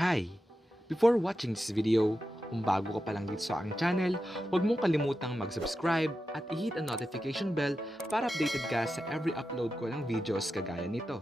Hi! Before watching this video, kung bago ka pa lang dito sa aking channel, huwag mong kalimutang mag-subscribe at i-hit ang notification bell para updated ka sa every upload ko ng videos kagaya nito.